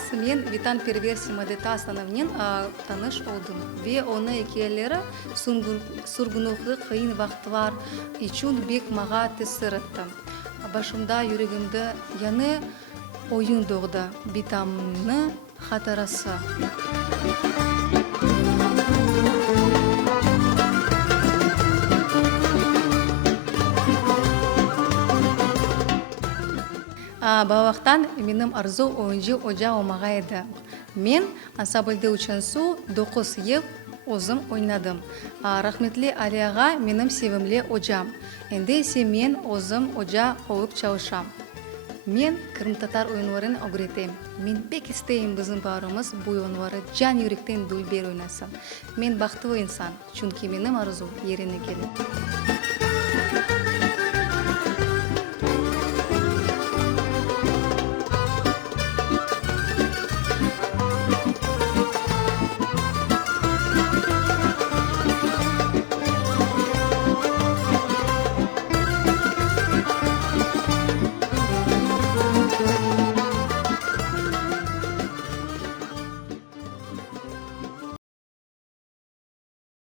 раз мен Витан Перверси Мадетасановнен таныш oldum. Ve оны екелері сургунуқы қиын вақтылар üçün бек маға тесірітті. Башымда жүрегімді яны ойын доғды, битамны қатарасы. Бавақтан менің арзу ойынжы ожа омаға еді. Мен ансамбльде учансу 9 ел өзім ойнадым. Рахметли Алияға менің севімле ожам. Енді есе мен өзім ожа қойып чауышам. Мен Кырым-татар ойынларын огретем. Мен бек істейім біздің барымыз бұл ойынлары жан жүректен дүлбер ойнасын. Мен бақтылы инсан, чүнки менің арзу еріне келеді.